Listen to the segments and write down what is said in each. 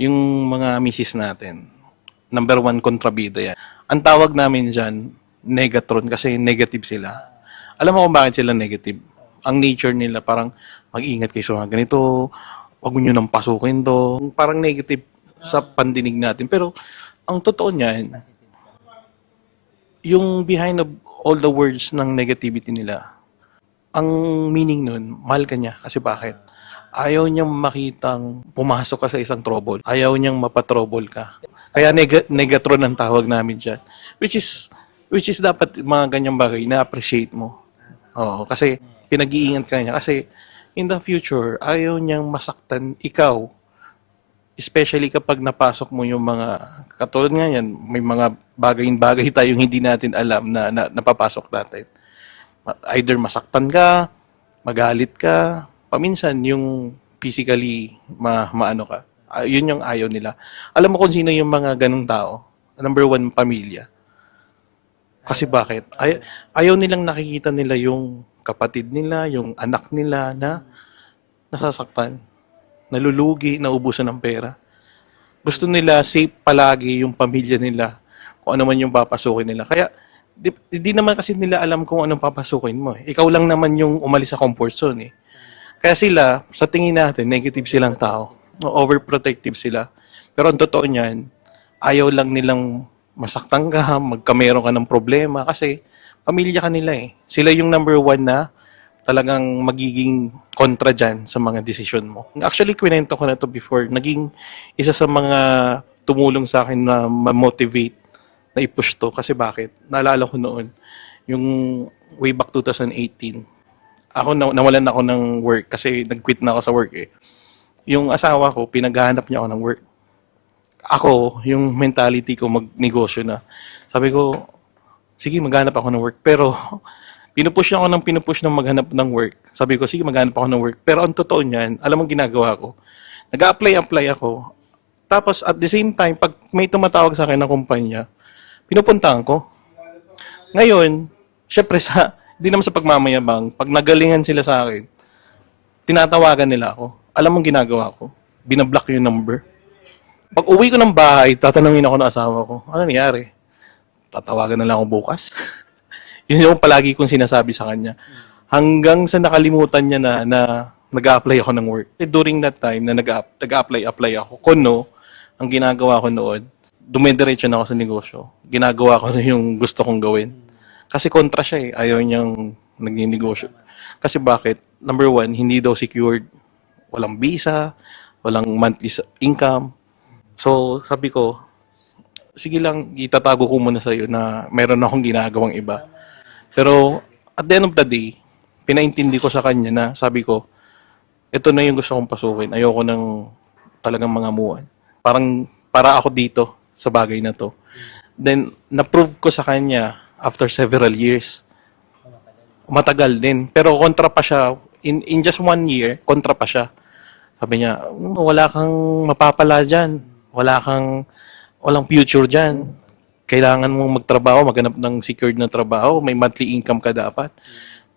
yung mga misis natin, number one kontrabida yan. Ang tawag namin dyan, negatron, kasi negative sila. Alam mo kung bakit sila negative? Ang nature nila, parang mag-ingat kayo sa mga ganito, wag nyo nang pasukin to. Parang negative sa pandinig natin. Pero, ang totoo niyan, yung behind of all the words ng negativity nila, ang meaning nun, mahal ka niya. Kasi bakit? Ayaw niyang makitang pumasok ka sa isang trouble. Ayaw niyang mapatrouble ka. Kaya neg- negatron ang tawag namin dyan. Which is, which is dapat mga ganyang bagay na-appreciate mo. Oo, kasi pinag-iingat ka niya. Kasi in the future, ayaw niyang masaktan ikaw. Especially kapag napasok mo yung mga, katulad nga yan, may mga bagay-bagay tayong hindi natin alam na, na napapasok natin. Either masaktan ka, magalit ka, paminsan yung physically ma, maano ka. Ah, yun yung ayaw nila. Alam mo kung sino yung mga ganong tao? Number one, pamilya. Kasi bakit? Ay, ayaw nilang nakikita nila yung kapatid nila, yung anak nila na nasasaktan, nalulugi, naubusan ng pera. Gusto nila safe palagi yung pamilya nila kung ano man yung papasukin nila. Kaya di, di naman kasi nila alam kung anong papasukin mo. eh. Ikaw lang naman yung umalis sa comfort zone eh. Kaya sila, sa tingin natin, negative silang tao. Overprotective sila. Pero ang totoo niyan, ayaw lang nilang masaktan ka, magkameron ka ng problema kasi pamilya ka nila eh. Sila yung number one na talagang magiging kontra dyan sa mga desisyon mo. Actually, kwento ko na to before. Naging isa sa mga tumulong sa akin na ma-motivate na i-push to. Kasi bakit? Naalala ko noon, yung way back 2018, ako na, nawalan ako ng work kasi nag-quit na ako sa work eh. Yung asawa ko, pinaghahanap niya ako ng work. Ako, yung mentality ko magnegosyo na. Sabi ko, sige, maghanap ako ng work. Pero, pinupush ako ng pinupush ng maghanap ng work. Sabi ko, sige, maghanap ako ng work. Pero ang totoo niyan, alam mo ginagawa ko? Nag-apply-apply ako. Tapos, at the same time, pag may tumatawag sa akin ng kumpanya, pinupuntahan ko. Ngayon, syempre sa, hindi naman sa pagmamayabang, pag nagalingan sila sa akin, tinatawagan nila ako. Alam mo ang ginagawa ko? Binablock yung number. Pag uwi ko ng bahay, tatanungin ako ng asawa ko, ano nangyari? Tatawagan na lang ako bukas. Yun yung palagi kong sinasabi sa kanya. Hanggang sa nakalimutan niya na, na nag-apply ako ng work. Eh, During that time na nag- nag-apply apply ako, kono, ang ginagawa ko noon, dumidiretso na ako sa negosyo. Ginagawa ko na yung gusto kong gawin. Kasi kontra siya eh. Ayaw niyang naging negosyo. Kasi bakit? Number one, hindi daw secured. Walang visa, walang monthly income. So, sabi ko, sige lang, itatago ko muna sa'yo na meron akong ginagawang iba. Pero, at the end of the day, pinaintindi ko sa kanya na sabi ko, ito na yung gusto kong pasukin. Ayoko ng talagang mga muan. Parang, para ako dito sa bagay na to. Then, na-prove ko sa kanya after several years. Matagal din. Pero kontra pa siya. In, in just one year, kontra pa siya. Sabi niya, "Mm, wala kang mapapala dyan. Wala kang, walang future dyan. Kailangan mong magtrabaho, maghanap ng secured na trabaho, may monthly income ka dapat.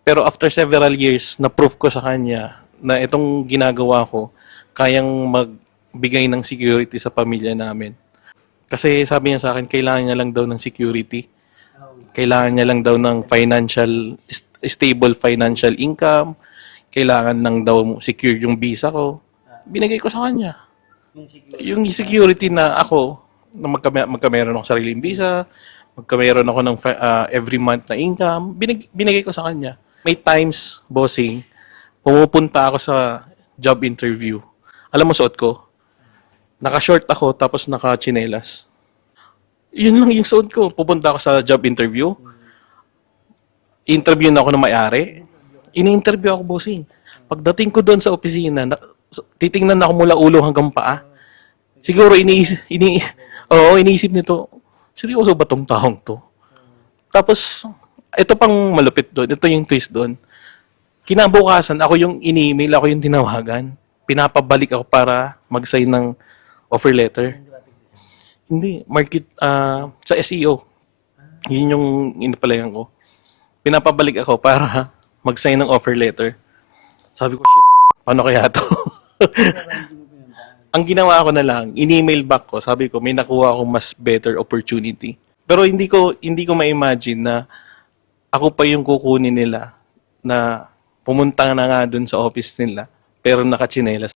Pero after several years, na-prove ko sa kanya na itong ginagawa ko, kayang magbigay ng security sa pamilya namin. Kasi sabi niya sa akin, kailangan niya lang daw ng security. Kailangan niya lang daw ng financial, st- stable financial income. Kailangan lang daw secure yung visa ko. Binigay ko sa kanya. Yung security na ako, na magka, magkameron ako sariling visa, magkameron ako ng ah, every month na income, binig, binigay ko sa kanya. May times, bossing, pumupunta ako sa job interview. Alam mo suot ko? Naka-short ako tapos naka-chinelas. Yun lang yung suot ko. Pupunta ako sa job interview. Interview na ako ng may-ari. Ini-interview ako, bossing. Pagdating ko doon sa opisina, na, titingnan ako mula ulo hanggang paa. Siguro iniisip, ini, oo, iniisip nito, seryoso ba tong taong to? Tapos, ito pang malupit doon, ito yung twist doon. Kinabukasan, ako yung in-email, ako yung tinawagan. Pinapabalik ako para mag-sign ng offer letter. Hindi, market, ah, sa SEO. Yun yung inapalayan ko. Pinapabalik ako para mag-sign ng offer letter. Sabi ko, shit, paano kaya to? Ang ginawa ko na lang, in-email back ko, sabi ko, may nakuha akong mas better opportunity. Pero hindi ko hindi ko ma-imagine na ako pa yung kukunin nila na pumunta na nga dun sa office nila pero nakachinelas